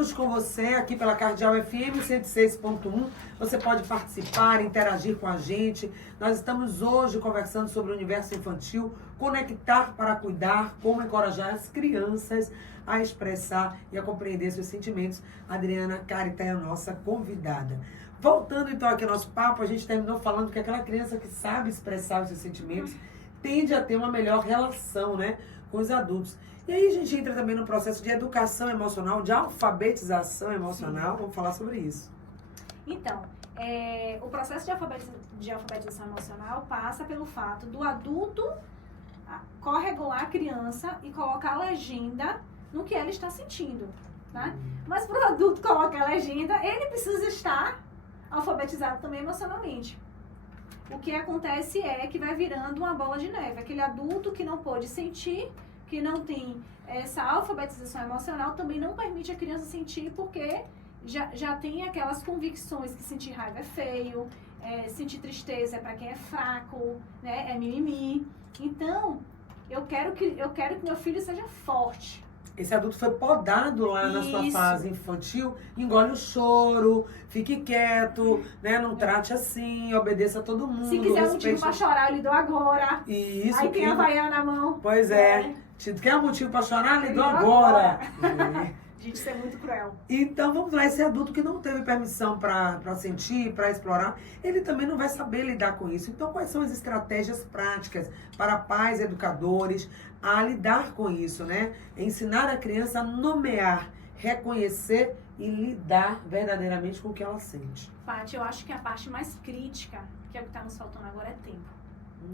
juntos com você aqui pela Cardeal FM 106.1. Você pode participar, interagir com a gente. Nós estamos hoje conversando sobre o universo infantil, conectar para cuidar, como encorajar as crianças a expressar e a compreender seus sentimentos. Adriana Carita é a nossa convidada. Voltando então aqui ao nosso papo, a gente terminou falando que aquela criança que sabe expressar os seus sentimentos tende a ter uma melhor relação, né, com os adultos. E aí a gente entra também no processo de educação emocional, de alfabetização emocional. Sim. Vamos falar sobre isso. Então, o processo de alfabetização emocional passa pelo fato do adulto corregular a criança e colocar a legenda no que ela está sentindo, né? Mas para o adulto colocar a legenda, ele precisa estar alfabetizado também emocionalmente. O que acontece é que vai virando uma bola de neve. Aquele adulto que não pôde sentir, que não tem essa alfabetização emocional, também não permite a criança sentir, porque já tem aquelas convicções que sentir raiva é feio, sentir tristeza é para quem é fraco, né? É mimimi. Então, eu quero que meu filho seja forte. Esse adulto foi podado lá na sua fase infantil, engole o choro, fique quieto, né? Não trate assim, obedeça a todo mundo. Se quiser um motivo pra chorar, eu lhe dou agora. Isso. Aí tem a Havaiana na mão. Pois é. Se quer um motivo pra chorar, lhe dou agora. Gente, isso é muito cruel. Então, vamos lá, esse adulto que não teve permissão para sentir, para explorar, ele também não vai saber lidar com isso. Então, quais são as estratégias práticas para pais, educadores, a lidar com isso, né? Ensinar a criança a nomear, reconhecer e lidar verdadeiramente com o que ela sente. Paty, eu acho que a parte mais crítica, que é o que está nos faltando agora, é tempo,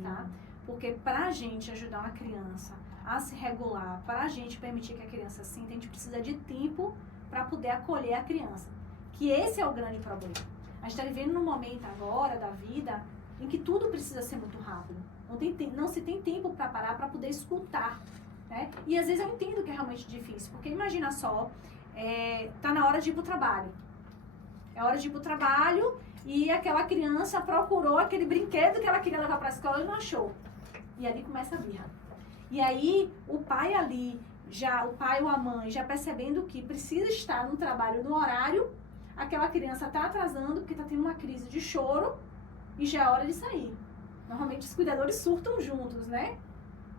tá? Porque para a gente ajudar uma criança a se regular, para a gente permitir que a criança sinta, a gente precisa de tempo para poder acolher a criança. Que esse é o grande problema. A gente está vivendo num momento agora da vida em que tudo precisa ser muito rápido. Não se tem tempo para parar para poder escutar, né? E às vezes eu entendo que é realmente difícil, porque imagina só, tá na hora de ir pro trabalho. É hora de ir pro trabalho e aquela criança procurou aquele brinquedo que ela queria levar para a escola e não achou. E ali começa a birra. E aí, o pai ou a mãe, já percebendo que precisa estar no trabalho no horário, aquela criança está atrasando porque está tendo uma crise de choro e já é hora de sair. Normalmente, os cuidadores surtam juntos, né?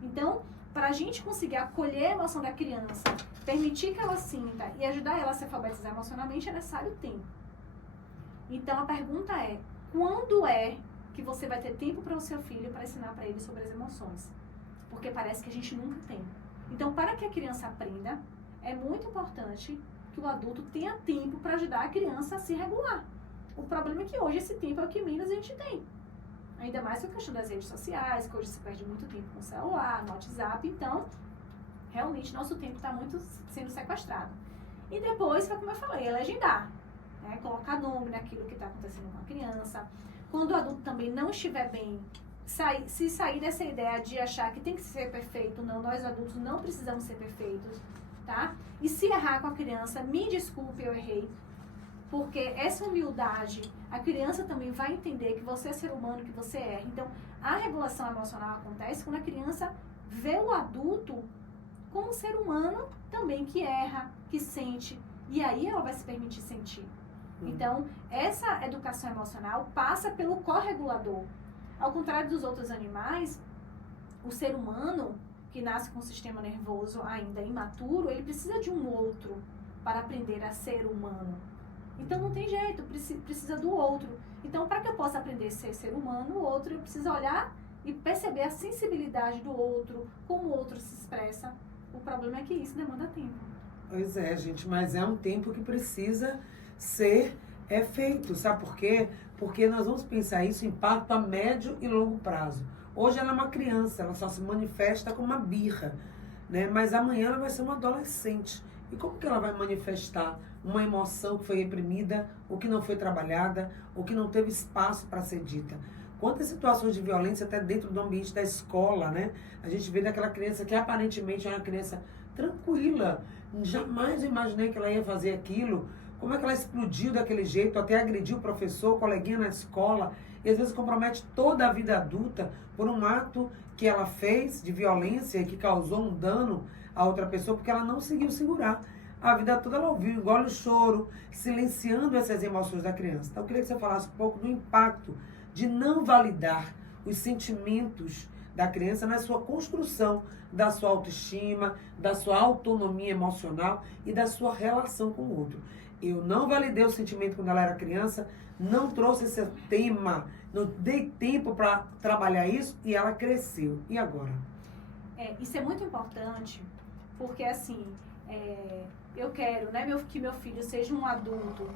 Então, para a gente conseguir acolher a emoção da criança, permitir que ela sinta e ajudar ela a se alfabetizar emocionalmente, é necessário tempo. Então, a pergunta é, quando é que você vai ter tempo para o seu filho para ensinar para ele sobre as emoções? Porque parece que a gente nunca tem. Então, para que a criança aprenda, é muito importante que o adulto tenha tempo para ajudar a criança a se regular. O problema é que hoje esse tempo é o que menos a gente tem. Ainda mais com a questão das redes sociais, que hoje se perde muito tempo com o celular, no WhatsApp. Então, realmente, nosso tempo está muito sendo sequestrado. E depois, como eu falei, é legendar. Né? Colocar nome naquilo que está acontecendo com a criança. Quando o adulto também não estiver bem, se sair dessa ideia de achar que tem que ser perfeito, não, nós adultos não precisamos ser perfeitos, tá? E se errar com a criança, me desculpe, eu errei, porque essa humildade, a criança também vai entender que você é ser humano, que você erra. Então, a regulação emocional acontece quando a criança vê o adulto como um ser humano também que erra, que sente, e aí ela vai se permitir sentir. Então, essa educação emocional passa pelo corregulador. Ao contrário dos outros animais, o ser humano, que nasce com um sistema nervoso ainda imaturo, ele precisa de um outro para aprender a ser humano. Então, não tem jeito, precisa do outro. Então, para que eu possa aprender a ser humano, o outro, eu preciso olhar e perceber a sensibilidade do outro, como o outro se expressa. O problema é que isso demanda tempo. Pois é, gente, mas é um tempo que precisa ser feito, sabe por quê? Porque nós vamos pensar isso em impacto a médio e longo prazo. Hoje ela é uma criança, ela só se manifesta com uma birra, né? Mas amanhã ela vai ser uma adolescente. E como que ela vai manifestar uma emoção que foi reprimida, ou que não foi trabalhada, ou que não teve espaço para ser dita? Quantas situações de violência até dentro do ambiente da escola, né? A gente vê daquela criança que aparentemente é uma criança tranquila. Jamais eu imaginei que ela ia fazer aquilo. Como é que ela explodiu daquele jeito, até agrediu o professor, o coleguinha na escola, e às vezes compromete toda a vida adulta por um ato que ela fez de violência e que causou um dano a outra pessoa, porque ela não conseguiu segurar. a vida toda ela ouviu, engole o choro, silenciando essas emoções da criança. Então, eu queria que você falasse um pouco do impacto de não validar os sentimentos da criança na sua construção da sua autoestima, da sua autonomia emocional e da sua relação com o outro. Eu não validei o sentimento quando ela era criança, não trouxe esse tema, não dei tempo para trabalhar isso e ela cresceu. E agora? Isso é muito importante, porque assim, eu quero, né, que meu filho seja um adulto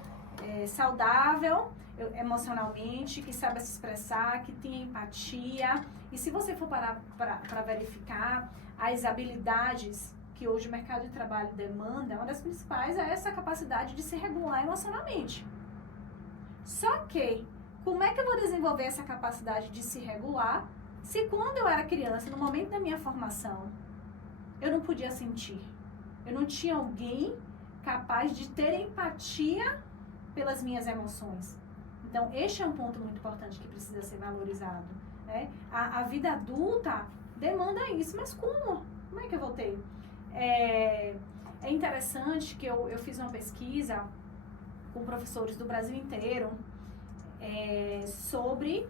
saudável emocionalmente, que saiba se expressar, que tenha empatia. E se você for parar para verificar as habilidades que hoje o mercado de trabalho demanda, uma das principais é essa capacidade de se regular emocionalmente. Só que, como é que eu vou desenvolver essa capacidade de se regular se quando eu era criança, no momento da minha formação, eu não podia sentir? Eu não tinha alguém capaz de ter empatia pelas minhas emoções. Então, este é um ponto muito importante que precisa ser valorizado, né? A vida adulta demanda isso, mas como? Como é que eu vou ter? É interessante que eu fiz uma pesquisa com professores do Brasil inteiro sobre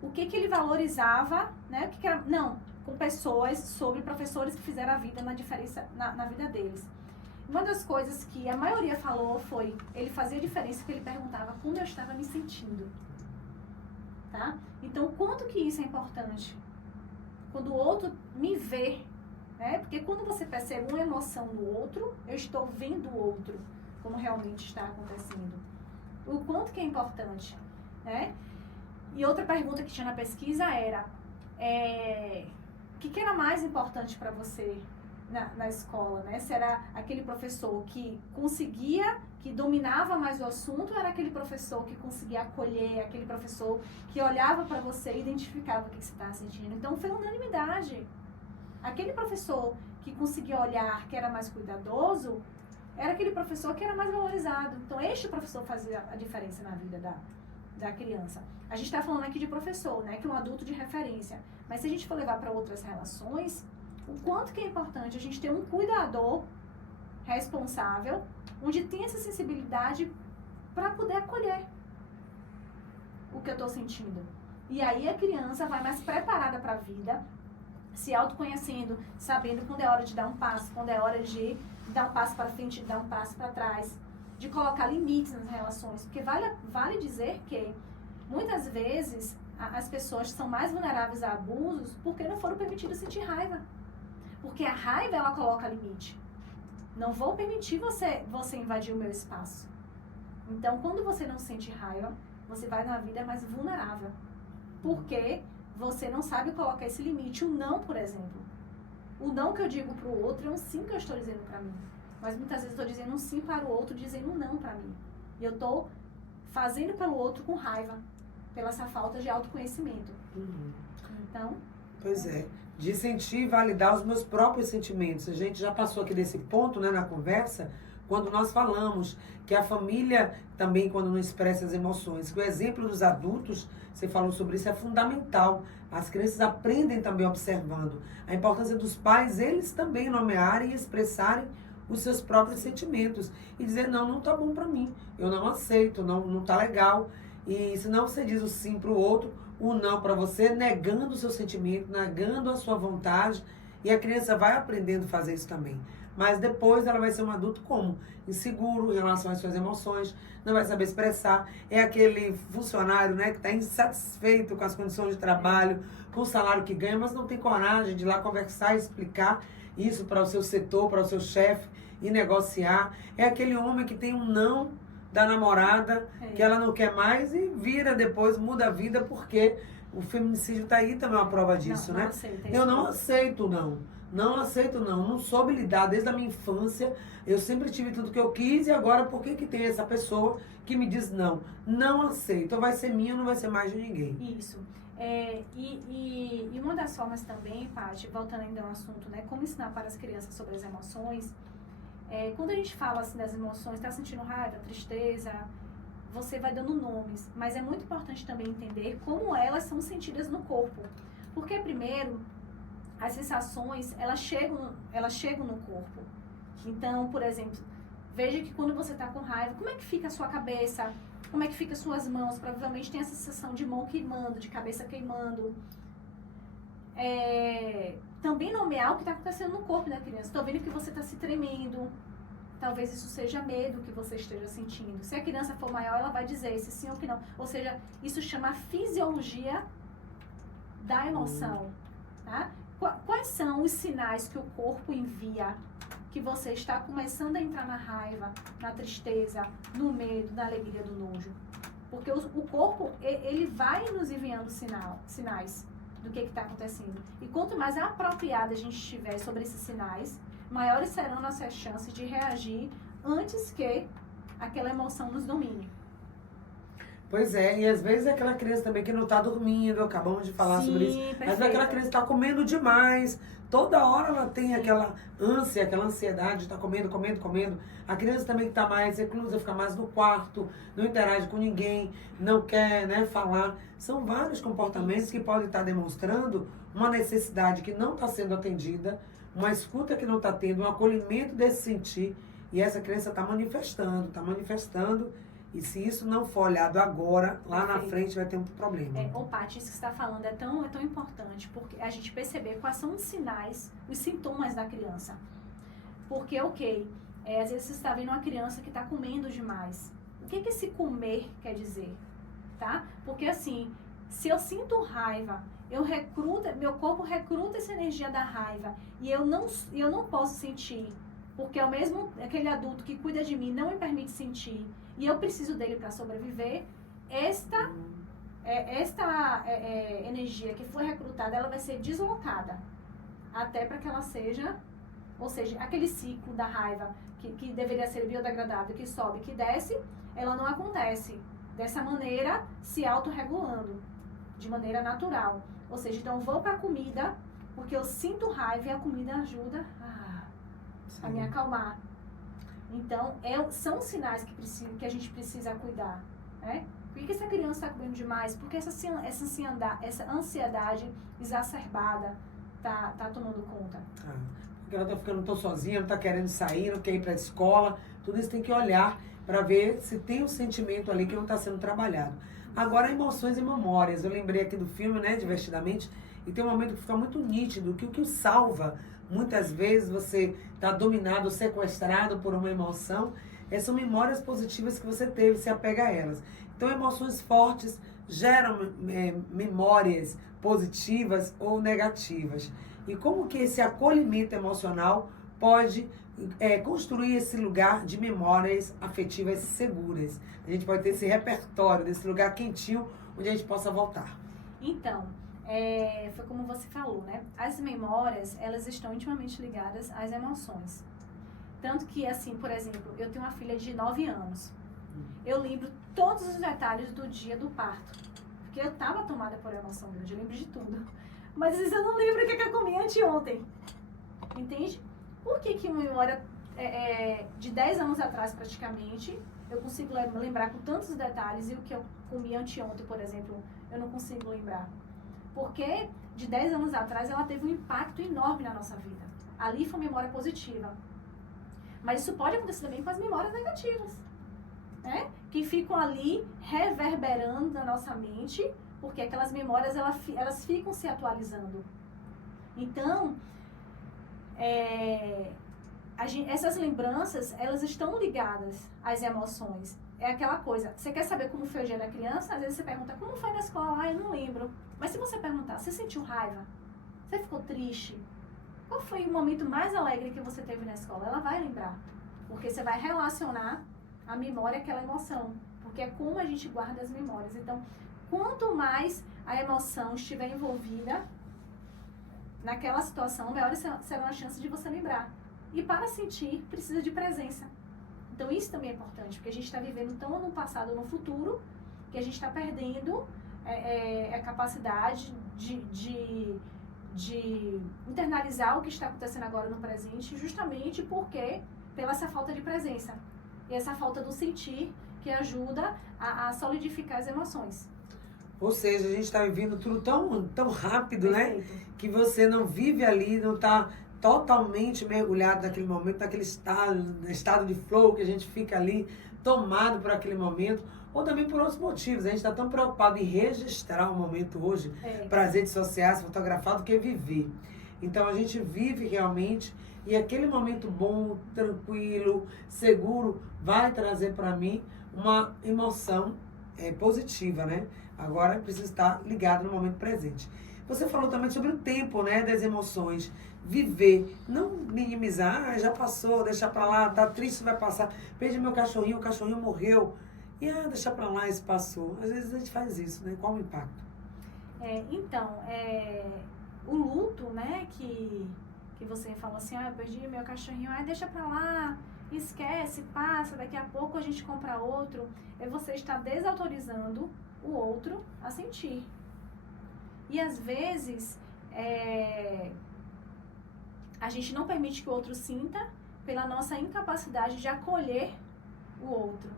o que ele valorizava, né? Com pessoas, sobre professores que fizeram a vida na diferença na vida deles. Uma das coisas que a maioria falou foi, ele fazia diferença porque ele perguntava como eu estava me sentindo, tá? Então, quanto que isso é importante? Quando o outro me vê, né? Porque quando você percebe uma emoção no outro, eu estou vendo o outro, como realmente está acontecendo. O quanto que é importante, né? E outra pergunta que tinha na pesquisa era, o que era mais importante para você na escola, né? Se era aquele professor que conseguia, que dominava mais o assunto, ou era aquele professor que conseguia acolher, aquele professor que olhava para você e identificava o que você estava sentindo. Então, foi unanimidade. Aquele professor que conseguia olhar, que era mais cuidadoso, era aquele professor que era mais valorizado. Então, este professor fazia a diferença na vida da criança. A gente está falando aqui de professor, né? Que é um adulto de referência. Mas se a gente for levar para outras relações, o quanto que é importante a gente ter um cuidador responsável, onde tem essa sensibilidade para poder acolher o que eu estou sentindo. E aí a criança vai mais preparada para a vida, se autoconhecendo, sabendo quando é hora de dar um passo, quando é hora de dar um passo para frente, de dar um passo para trás, de colocar limites nas relações. Porque vale dizer que muitas vezes as pessoas são mais vulneráveis a abusos porque não foram permitidas sentir raiva. Porque a raiva, ela coloca limite. Não vou permitir você invadir o meu espaço. Então, quando você não sente raiva, você vai na vida mais vulnerável. Porque você não sabe colocar esse limite. O não, por exemplo. O não que eu digo para o outro é um sim que eu estou dizendo para mim. Mas muitas vezes eu estou dizendo um sim para o outro, dizendo um não para mim. E eu estou fazendo pelo outro com raiva. Pela essa falta de autoconhecimento. Então... Pois é. De sentir e validar os meus próprios sentimentos. A gente já passou aqui desse ponto, né, na conversa, quando nós falamos que a família também, quando não expressa as emoções, que o exemplo dos adultos, você falou sobre isso, é fundamental. As crianças aprendem também observando. A importância dos pais, eles também nomearem e expressarem os seus próprios sentimentos. E dizer, não tá bom para mim, eu não aceito, não tá legal. E senão você diz o sim para o outro, o não para você, negando o seu sentimento, negando a sua vontade, e a criança vai aprendendo a fazer isso também. Mas depois ela vai ser um adulto como? Inseguro em relação às suas emoções, não vai saber expressar, é aquele funcionário, né, que está insatisfeito com as condições de trabalho, com o salário que ganha, mas não tem coragem de ir lá conversar e explicar isso para o seu setor, para o seu chefe, e negociar. É aquele homem que tem um não da namorada, que ela não quer mais e vira depois, muda a vida, porque o feminicídio está aí também uma prova disso, né? Eu não aceito, não soube lidar desde a minha infância, eu sempre tive tudo que eu quis e agora por que tem essa pessoa que me diz não aceito, vai ser minha, não vai ser mais de ninguém. Isso. E uma das formas também, Paty, voltando ainda ao assunto, né, como ensinar para as crianças sobre as emoções. Quando a gente fala assim das emoções, está sentindo raiva, tristeza, você vai dando nomes. Mas é muito importante também entender como elas são sentidas no corpo. Porque, primeiro, as sensações, elas chegam no corpo. Então, por exemplo, Veja que quando você está com raiva, como é que fica a sua cabeça? Como é que fica as suas mãos? Provavelmente tem essa sensação de mão queimando, de cabeça queimando. Também nomear o que está acontecendo no corpo da criança. Estou vendo que você está se tremendo. Talvez isso seja medo que você esteja sentindo. Se a criança for maior, ela vai dizer se sim ou que não. Ou seja, isso chama fisiologia da emoção. Tá? Quais são os sinais que o corpo envia que você está começando a entrar na raiva, na tristeza, no medo, na alegria, do nojo? Porque o corpo, ele vai nos enviando sinais do que está acontecendo. E quanto mais apropriada a gente estiver sobre esses sinais, maiores serão nossas chances de reagir antes que aquela emoção nos domine. Pois é, e às vezes é aquela criança também que não está dormindo, acabamos de falar sobre isso. Às vezes aquela criança está comendo demais, toda hora ela tem aquela ânsia, aquela ansiedade de estar comendo. A criança também que está mais reclusa, fica mais no quarto, não interage com ninguém, não quer, né, falar. São vários comportamentos que podem estar demonstrando uma necessidade que não está sendo atendida, uma escuta que não está tendo, um acolhimento desse sentir, e essa criança está manifestando. E se isso não for olhado agora, lá na frente vai ter um problema. Paty, isso que você está falando é tão importante, porque a gente perceber quais são os sinais, os sintomas da criança. Porque, às vezes você está vendo uma criança que está comendo demais. O que esse comer quer dizer? Tá? Porque assim, se eu sinto raiva, meu corpo recruta essa energia da raiva, e eu não posso sentir, porque é o mesmo aquele adulto que cuida de mim não me permite sentir, e eu preciso dele para sobreviver. Esta energia que foi recrutada, ela vai ser deslocada até para que ela seja, ou seja, aquele ciclo da raiva que deveria ser biodegradável, que sobe, que desce, ela não acontece dessa maneira, se autorregulando de maneira natural. Ou seja, então eu vou para a comida porque eu sinto raiva, e a comida ajuda a me acalmar. Então, são sinais que a gente precisa cuidar, né? Por que essa criança está comendo demais? Porque essa ansiedade exacerbada tá tomando conta. Porque ela está ficando tão sozinha, não está querendo sair, não quer ir para a escola. Tudo isso tem que olhar para ver se tem um sentimento ali que não está sendo trabalhado. Agora, emoções e memórias. Eu lembrei aqui do filme, né, Divertidamente, e tem um momento que fica muito nítido que o que o salva, muitas vezes você está dominado, sequestrado por uma emoção, são memórias positivas que você teve, se apega a elas. Então, emoções fortes geram memórias positivas ou negativas. E como que esse acolhimento emocional pode construir esse lugar de memórias afetivas seguras? A gente pode ter esse repertório, desse lugar quentinho, onde a gente possa voltar. Então, foi como você falou, né? As memórias, elas estão intimamente ligadas às emoções. Tanto que, assim, por exemplo, eu tenho uma filha de 9 anos. Eu lembro todos os detalhes do dia do parto. Porque eu estava tomada por emoção grande, eu lembro de tudo. Mas às vezes eu não lembro o que eu comi anteontem. Entende? Por que uma memória de 10 anos atrás, praticamente, eu consigo lembrar com tantos detalhes, e o que eu comi anteontem, por exemplo, eu não consigo lembrar? Porque de 10 anos atrás ela teve um impacto enorme na nossa vida. Ali foi uma memória positiva. Mas isso pode acontecer também com as memórias negativas, né? Que ficam ali reverberando na nossa mente, porque aquelas memórias elas ficam se atualizando. Então, essas lembranças, elas estão ligadas às emoções. É aquela coisa, você quer saber como foi o dia da criança? Às vezes você pergunta, como foi na escola? Eu não lembro. Mas se você perguntar, você sentiu raiva? Você ficou triste? Qual foi o momento mais alegre que você teve na escola? Ela vai lembrar. Porque você vai relacionar a memória àquela emoção. Porque é como a gente guarda as memórias. Então, quanto mais a emoção estiver envolvida naquela situação, maior será a chance de você lembrar. E para sentir, precisa de presença. Então, isso também é importante, porque a gente está vivendo tão no passado ou no futuro, que a gente está perdendo a capacidade de internalizar o que está acontecendo agora no presente, justamente pela essa falta de presença. E essa falta do sentir, que ajuda a solidificar as emoções. Ou seja, a gente está vivendo tudo tão rápido, Perfeito. né? Que você não vive ali, não está totalmente mergulhado naquele momento, naquele estado de flow que a gente fica ali tomado por aquele momento, ou também por outros motivos. A gente está tão preocupado em registrar o momento hoje para as redes sociais, fotografar, do que viver. Então a gente vive realmente, e aquele momento bom, tranquilo, seguro, vai trazer para mim uma emoção positiva, né? Agora precisa estar ligado no momento presente. Você falou também sobre o tempo, né, das emoções. Viver, não minimizar, já passou, deixar pra lá, tá triste, vai passar. Perdi meu cachorrinho, o cachorrinho morreu. E deixar pra lá, isso passou. Às vezes a gente faz isso, né? Qual o impacto? O luto, né, que você falou assim, eu perdi meu cachorrinho, deixa pra lá, esquece, passa, daqui a pouco a gente compra outro. Você está desautorizando o outro a sentir. E às vezes, a gente não permite que o outro sinta pela nossa incapacidade de acolher o outro.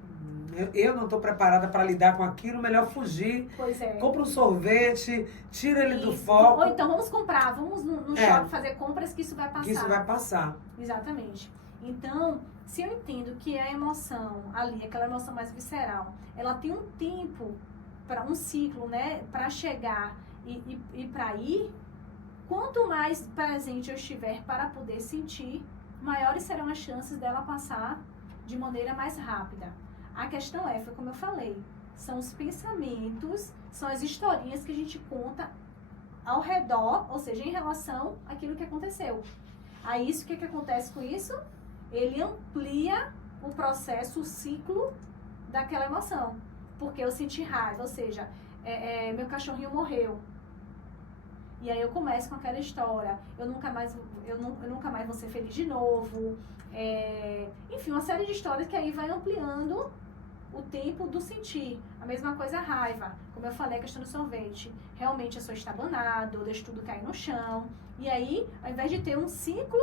Eu não estou preparada para lidar com aquilo, melhor fugir. Pois é. Compra um sorvete, tira ele do foco. Ou então vamos comprar, vamos no shopping fazer compras que isso vai passar. Que isso vai passar. Exatamente. Então, se eu entendo que a emoção ali, aquela emoção mais visceral, ela tem um tempo, para um ciclo, né, para chegar e para ir, quanto mais presente eu estiver para poder sentir, maiores serão as chances dela passar de maneira mais rápida. A questão foi como eu falei, são os pensamentos, são as historinhas que a gente conta ao redor, ou seja, em relação àquilo que aconteceu. Aí isso, o que acontece com isso? Ele amplia o processo, o ciclo daquela emoção. Porque eu senti raiva, ou seja, meu cachorrinho morreu. E aí eu começo com aquela história, eu nunca mais vou ser feliz de novo. Enfim, uma série de histórias que aí vai ampliando o tempo do sentir. A mesma coisa a raiva. Como eu falei, a questão do sorvete. Realmente a pessoa está banada, eu deixo tudo cair no chão. E aí, ao invés de ter um ciclo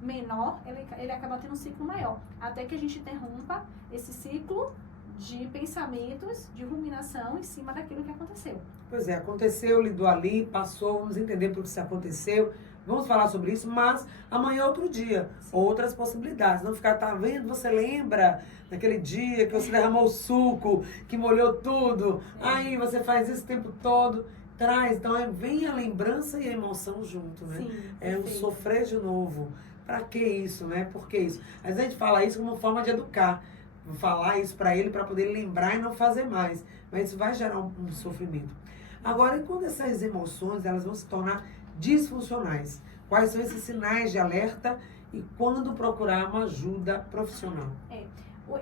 menor, ele acaba tendo um ciclo maior. Até que a gente interrompa esse ciclo de pensamentos, de ruminação em cima daquilo que aconteceu. Pois é, aconteceu, lidou ali, passou, vamos entender por que isso aconteceu, vamos falar sobre isso, mas amanhã é outro dia, outras possibilidades. Não ficar, tá vendo, você lembra daquele dia que você derramou o suco, que molhou tudo, aí você faz isso o tempo todo, traz, então vem a lembrança e a emoção junto, né? Sim, um sofrer de novo. Pra que isso, né? Por que isso? Às vezes a gente fala isso como uma forma de educar. Vou falar isso para ele para poder lembrar e não fazer mais. Mas isso vai gerar um sofrimento. Agora, e quando essas emoções elas vão se tornar disfuncionais? Quais são esses sinais de alerta e quando procurar uma ajuda profissional?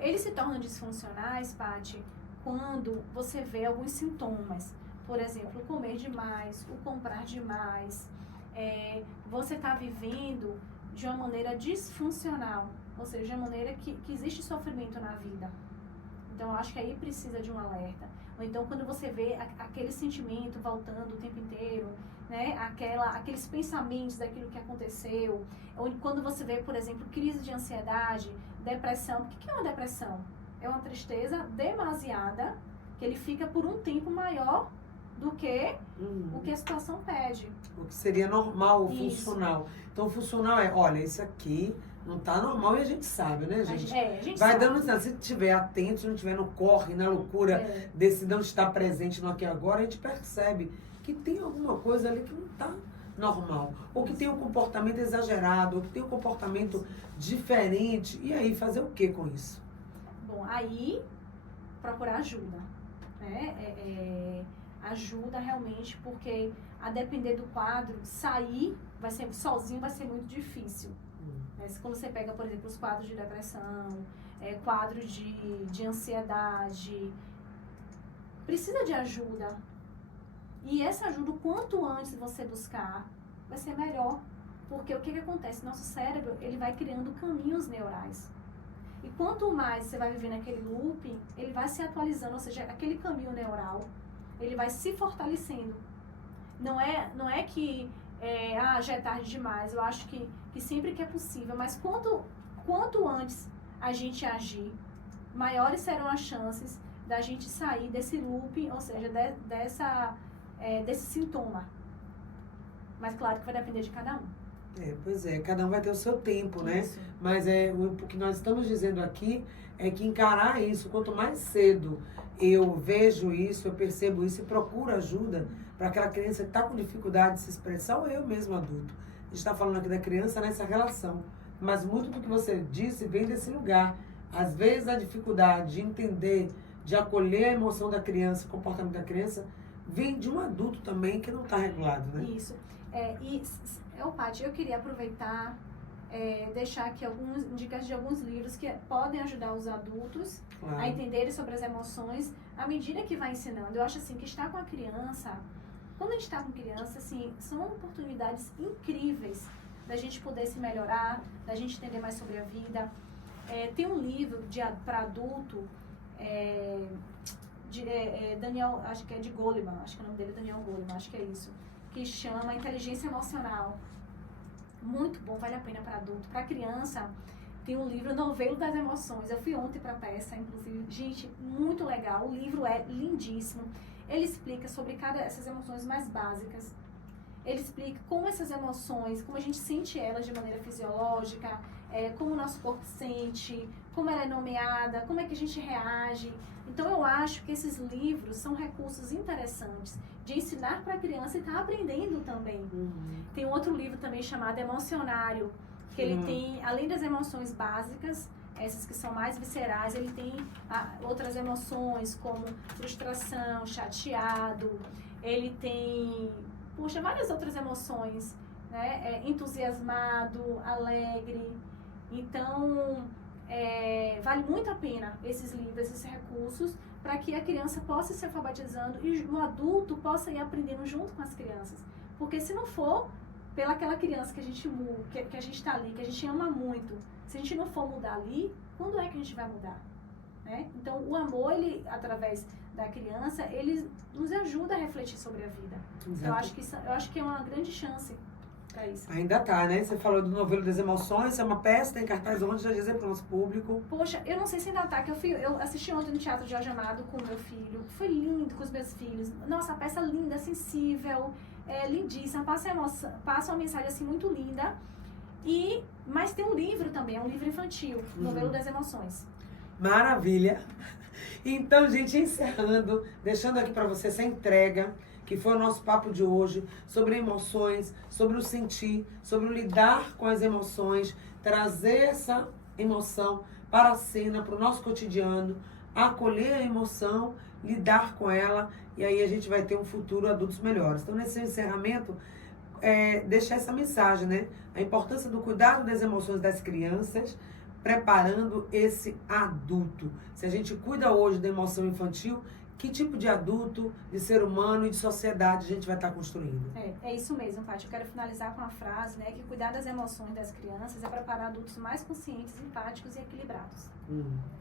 Eles se tornam disfuncionais, Paty, quando você vê alguns sintomas. Por exemplo, o comer demais, o comprar demais. Você está vivendo de uma maneira disfuncional. Ou seja, de uma maneira que existe sofrimento na vida. Então, eu acho que aí precisa de um alerta. Ou então, quando você vê aquele sentimento voltando o tempo inteiro, né? Aqueles pensamentos daquilo que aconteceu. Ou quando você vê, por exemplo, crise de ansiedade, depressão. O que é uma depressão? É uma tristeza demasiada, que ele fica por um tempo maior do que o que a situação pede. O que seria normal, o funcional. Então, o funcional olha, isso aqui não tá normal e a gente sabe, né, gente? A gente vai sabe. dando, se estiver atento, se não estiver no corre, na loucura desse não estar presente no aqui e agora, a gente percebe que tem alguma coisa ali que não tá normal. Ou que tem um comportamento exagerado, ou que tem um comportamento diferente. E aí, fazer o que com isso? Bom, aí, procurar ajuda, né? Ajuda realmente, porque a depender do quadro, sair sozinho vai ser muito difícil. Quando você pega, por exemplo, os quadros de depressão, quadros de ansiedade, precisa de ajuda. E essa ajuda, quanto antes você buscar, vai ser melhor. Porque o que acontece? Nosso cérebro, ele vai criando caminhos neurais. E quanto mais você vai vivendo aquele looping, ele vai se atualizando, ou seja, aquele caminho neural, ele vai se fortalecendo. Não é que já é tarde demais. Eu acho que sempre que é possível, mas quanto antes a gente agir, maiores serão as chances da gente sair desse looping, ou seja, desse sintoma. Mas claro que vai depender de cada um. Pois é, cada um vai ter o seu tempo, né? Isso. Mas o que nós estamos dizendo aqui é que encarar isso, quanto mais cedo eu vejo isso, eu percebo isso e procuro ajuda para aquela criança que está com dificuldade de se expressar, ou eu mesmo adulto. A gente está falando aqui da criança nessa relação, mas muito do que você disse vem desse lugar. Às vezes a dificuldade de entender, de acolher a emoção da criança, o comportamento da criança, vem de um adulto também que não está regulado, né? Isso. Paty, eu queria aproveitar, deixar aqui algumas dicas de alguns livros que podem ajudar os adultos a entenderem sobre as emoções à medida que vai ensinando. Eu acho assim, que estar com a criança, quando a gente está com criança, assim, são oportunidades incríveis da gente poder se melhorar, da gente entender mais sobre a vida. Tem um livro para adulto, Daniel, acho que é de Goleman, acho que o nome dele é Daniel Goleman, acho que é isso, que chama Inteligência Emocional. Muito bom, vale a pena para adulto. Para criança, tem um livro, Novelo das Emoções. Eu fui ontem para a peça, inclusive. Gente, muito legal. O livro é lindíssimo. Ele explica sobre essas emoções mais básicas. Ele explica como essas emoções, como a gente sente elas de maneira fisiológica, como o nosso corpo sente, como ela é nomeada, como é que a gente reage. Então, eu acho que esses livros são recursos interessantes de ensinar para a criança e estar aprendendo também. Tem um outro livro também chamado Emocionário, que ele tem, além das emoções básicas, essas que são mais viscerais, ele tem outras emoções como frustração, chateado, ele tem, várias outras emoções, né? Entusiasmado, alegre. Então, vale muito a pena esses livros, esses recursos, para que a criança possa se alfabetizando e o adulto possa ir aprendendo junto com as crianças. Porque se não for pelaquela criança que a gente está ali, que a gente ama muito, se a gente não for mudar ali, quando é que a gente vai mudar? Né? Então, o amor, ele, através da criança, ele nos ajuda a refletir sobre a vida. Então, eu acho que é uma grande chance para isso. Ainda tá, né? Você falou do Novelo das Emoções, é uma peça, tem cartaz onde, já dizer para o nosso público. Poxa, eu não sei se ainda tá, que eu assisti ontem no Teatro Jorge Amado com o meu filho, foi lindo com os meus filhos. Nossa, a peça linda, sensível, lindíssima, passa uma mensagem assim muito linda. Mas tem um livro também, é um livro infantil, Novelo das Emoções. Maravilha! Então, gente, encerrando, deixando aqui para você essa entrega, que foi o nosso papo de hoje, sobre emoções, sobre o sentir, sobre o lidar com as emoções, trazer essa emoção para a cena, para o nosso cotidiano, acolher a emoção, lidar com ela, e aí a gente vai ter um futuro adultos melhores. Então, nesse encerramento, deixar essa mensagem, né? A importância do cuidado das emoções das crianças, preparando esse adulto. Se a gente cuida hoje da emoção infantil, que tipo de adulto, de ser humano e de sociedade a gente vai estar construindo? É isso mesmo, Paty. Eu quero finalizar com a frase, né, que cuidar das emoções das crianças é preparar adultos mais conscientes, empáticos e equilibrados.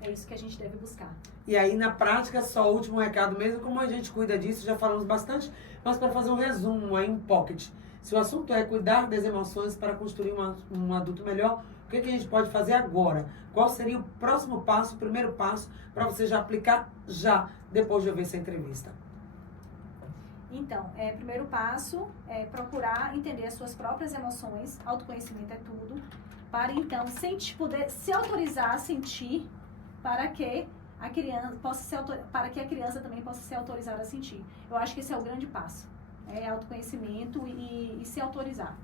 É isso que a gente deve buscar. E aí, na prática, só o último recado mesmo, como a gente cuida disso, já falamos bastante, mas para fazer um resumo aí, um pocket. Se o assunto é cuidar das emoções para construir um adulto melhor, o que a gente pode fazer agora? Qual seria o próximo passo, o primeiro passo, para você já aplicar já, depois de ouvir essa entrevista? Então, primeiro passo é procurar entender as suas próprias emoções, autoconhecimento é tudo, para então poder se autorizar a sentir para que a criança também possa ser autorizada a sentir. Eu acho que esse é o grande passo, autoconhecimento e se autorizar.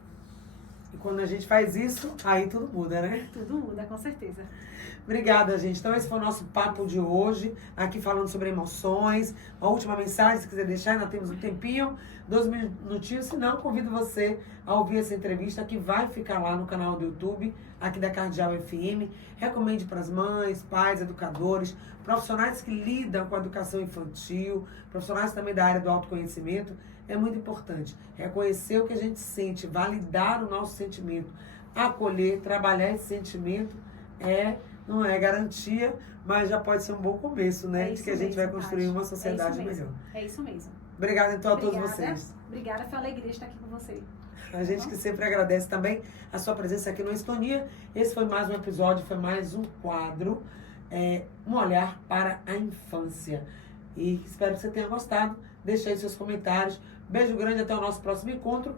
E quando a gente faz isso, aí tudo muda, né? Tudo muda, com certeza. Obrigada, gente. Então, esse foi o nosso papo de hoje, aqui falando sobre emoções. A última mensagem, se quiser deixar, ainda temos um tempinho, 2 minutinhos. Se não, convido você a ouvir essa entrevista que vai ficar lá no canal do YouTube, aqui da Cardeal FM. Recomende para as mães, pais, educadores, profissionais que lidam com a educação infantil, profissionais também da área do autoconhecimento. É muito importante reconhecer o que a gente sente, validar o nosso sentimento, acolher, trabalhar esse sentimento não é garantia, mas já pode ser um bom começo, né? De que a gente vai construir uma sociedade melhor. É isso mesmo. Obrigada, então, a todos vocês. Obrigada, foi uma alegria estar aqui com você. A gente que sempre agradece também a sua presença aqui no Estonia. Esse foi mais um episódio, foi mais um quadro, um olhar para a infância. E espero que você tenha gostado. Deixe aí seus comentários. Beijo grande, até o nosso próximo encontro.